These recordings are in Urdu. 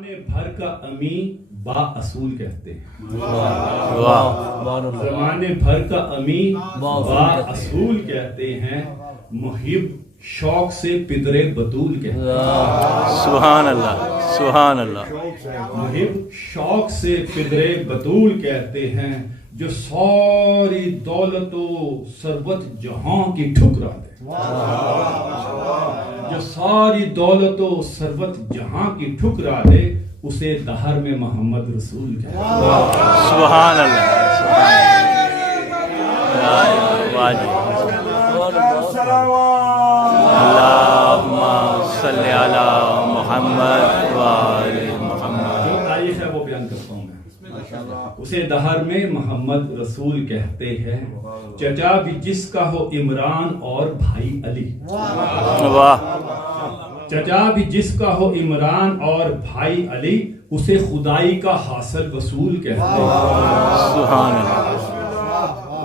زمانے بھر کا امی با اصول کہتے ہیں. زمانے بھر کا امی با اصول کہتے ہیں. محب شوق سے پدرے بطول کہتے ہیں. سبحان اللہ سبحان اللہ. محب شوق سے پدرے بطول کہتے ہیں. جو ساری دولت و ثروت جہاں کی ٹھکرا دے. جو ساری دولت و ثروت جہاں کی ٹھکرا دے اسے دہر میں محمد رسول کہتے ہیں. سبحان اللہ. اللہم صلی علی محمد و آل محمد. جو تاریخ ہے وہ بیان کرتا ہوں میں. اسے دہر میں محمد رسول کہتے ہیں. چچا بھی جس کا ہو عمران اور بھائی علی. واہ. چچا بھی جس کا ہو عمران اور بھائی علی اسے خدائی کا حاصل وصول کہتے ہیں. سبحان اللہ.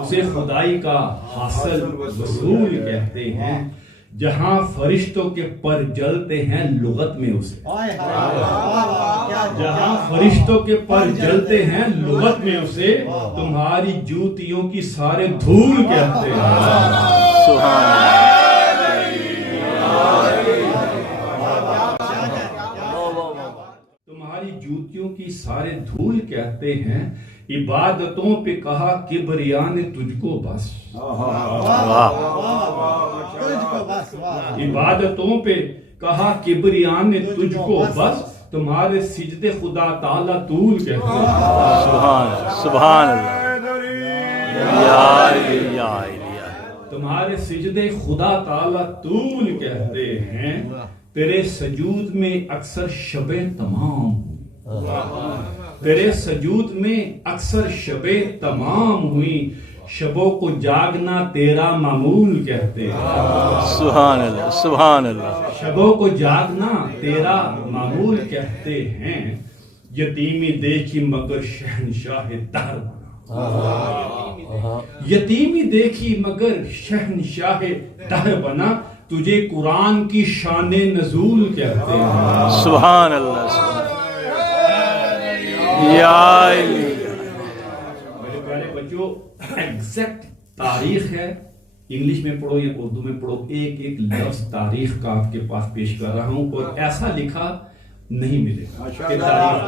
اسے خدائی کا حاصل وصول کہتے ہیں. جہاں فرشتوں کے پر جلتے ہیں لغت میں اسے. جہاں فرشتوں کے پر جلتے ہیں لغت میں اسے تمہاری جوتیوں کی سارے دھول کہتے ہیں. سبحان اللہ. تمہاری جوتیوں کی سارے دھول کہتے ہیں. عبادتوں پہ کہا کبریا نے تجھ کو بس. عبادتوں پہ کہا کبریا نے تجھ کو بس. تمہارے سجدے خدا تعالیٰ طول کہتے ہیں. سبحان اللہ. تمہارے سجدے خدا تعالیٰ طول کہتے ہیں. تیرے سجود میں اکثر شبیں تمام. تیرے سجود میں اکثر شبیں تمام ہوئی. شبوں کو جاگنا تیرا معمول کہتے ہیں. سبحان اللہ سبحان اللہ. شبوں کو جاگنا تیرا معمول کہتے ہیں. یتیمی دیکھی مگر شہنشاہ دہر بنا. یتیمی دیکھی مگر شہنشاہ دہر بنا. تجھے قرآن کی شان نزول کہتے ہیں. سبحان اللہ. یا میرے پیارے بچوں ایگزیکٹ تاریخ ہے. انگلش میں پڑھو یا اردو میں پڑھو ایک ایک لفظ تاریخ کا آپ کے پاس پیش کر رہا ہوں اور ایسا لکھا نہیں ملے گا کہ تاریخ.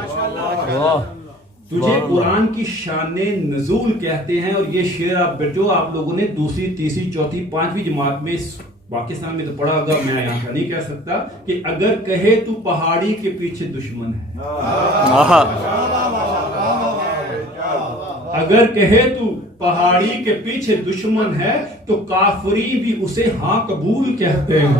تجھے قرآن کی شان نزول کہتے ہیں. اور یہ شعر آپ بیٹھو آپ لوگوں نے دوسری تیسری چوتھی پانچویں جماعت میں پاکستان میں تو پڑھا ہوگا. میں یہاں کا نہیں کہہ سکتا کہ اگر کہے تو پہاڑی کے پیچھے دشمن ہے. اگر کہے تو پہاڑی کے پیچھے دشمن ہے تو کافری بھی اسے ہاں قبول کہتے ہیں.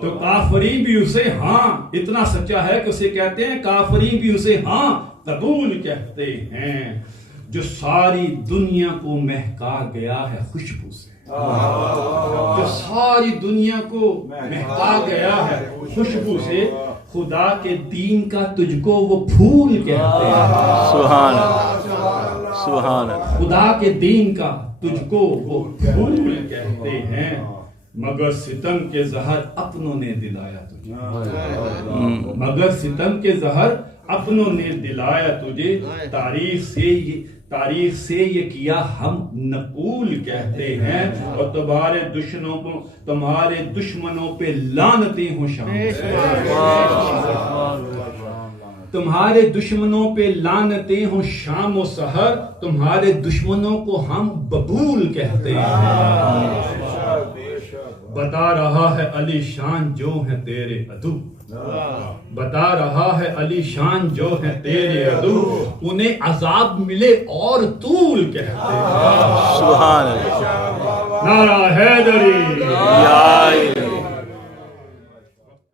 تو کافری بھی اسے ہاں اتنا سچا ہے کہ اسے کہتے ہیں کافری بھی اسے ہاں قبول کہتے ہیں. جو ساری دنیا کو مہکا گیا ہے خوشبو سے. جو ساری دنیا کو مہکا گیا ہے خوشبو سے. خدا کے دین کا تجھ کو وہ پھول کہتے ہیں. سبحان اللہ سبحان اللہ. خدا کے دین کا تجھ کو وہ پھول کہتے ہیں. مگر ستم کے زہر اپنوں نے دلایا تجھے. مگر ستم کے زہر اپنوں نے دلایا تجھے. تاریخ سے یہ کیا ہم نقول کہتے ہیں. اور تمہارے دشمنوں پہ لعنتیں ہوں شام. تمہارے دشمنوں پہ لعنتیں ہوں شام و سحر. تمہارے دشمنوں کو ہم ببول کہتے ہیں. بتا رہا ہے علی شان جو ہے تیرے عدو. بتا رہا ہے علی شان جو ہے تیرے عدو. انہیں عذاب ملے اور طول کہتے ہیں. سبحان اللہ. نعرہ حیدری.